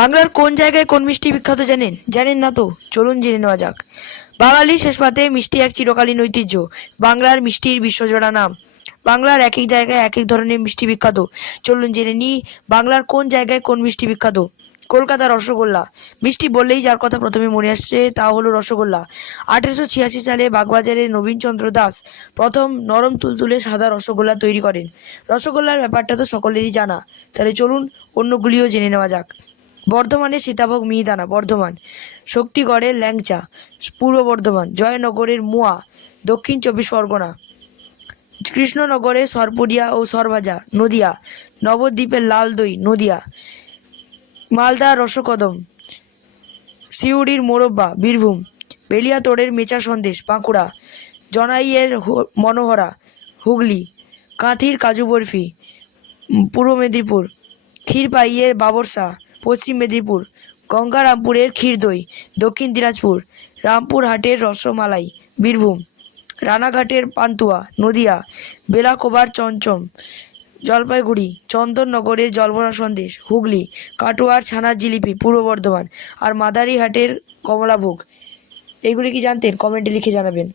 বাংলার কোন জায়গায় কোন মিষ্টি বিখ্যাত জানেন? জানেন না তো? চলুন জেনে নেওয়া যাক। বাঙালির শেষ পাতে মিষ্টি এক চিরকালীন ঐতিহ্য। বাংলার মিষ্টির বিশ্বজোড়া নাম। বাংলার এক এক জায়গায় এক এক ধরনের মিষ্টি বিখ্যাত। চলুন জেনে নিই বাংলার কোন জায়গায় কোন মিষ্টি বিখ্যাত। কলকাতার রসগোল্লা। মিষ্টি বললেই যার কথা প্রথমে মনে আসছে তা হলো রসগোল্লা। 1886 সালে বাগবাজারের নবীনচন্দ্র দাস প্রথম নরম তুলতুলে সাদা রসগোল্লা তৈরি করেন। রসগোল্লার ব্যাপারটা তো সকলেরই জানা, তাহলে চলুন অন্যগুলিও জেনে নেওয়া যাক। বর্ধমানের সীতাভোগ মিহিদানা বর্ধমান, শক্তিগড়ের ল্যাংচা পূর্ব বর্ধমান, জয়নগরের মুয়া দক্ষিণ 24 পরগনা, কৃষ্ণনগরের সরপুরিয়া ও সরভাজা নদিয়া, নবদ্বীপের লাল দই নদিয়া, মালদার রসকদম, সিউড়ির মোরব্বা বীরভূম, বেলিয়াতোড়ের মেচা সন্দেশ বাঁকুড়া, জনাইয়ের মনোহরা হুগলি, কাঁথির কাজু বরফি পূর্ব মেদিনীপুর, ক্ষীরপাইয়ের বাবরসা পশ্চিম মেদিনীপুর, গঙ্গারামপুরের ক্ষীরদই দক্ষিণ দিনাজপুর, রামপুরহাটের রসমালাই বীরভূম, রানাঘাটের পান্তুয়া নদিয়া, বেলাকোবার চমচম জলপাইগুড়ি, চন্দননগরের জলভরা সন্দেশ হুগলি, কাটোয়ার ছানার জিলিপি পূর্ব বর্ধমান আর মাদারিহাটের কমলাভোগ। এগুলি কি জানতেন? কমেন্টে লিখে জানাবেন।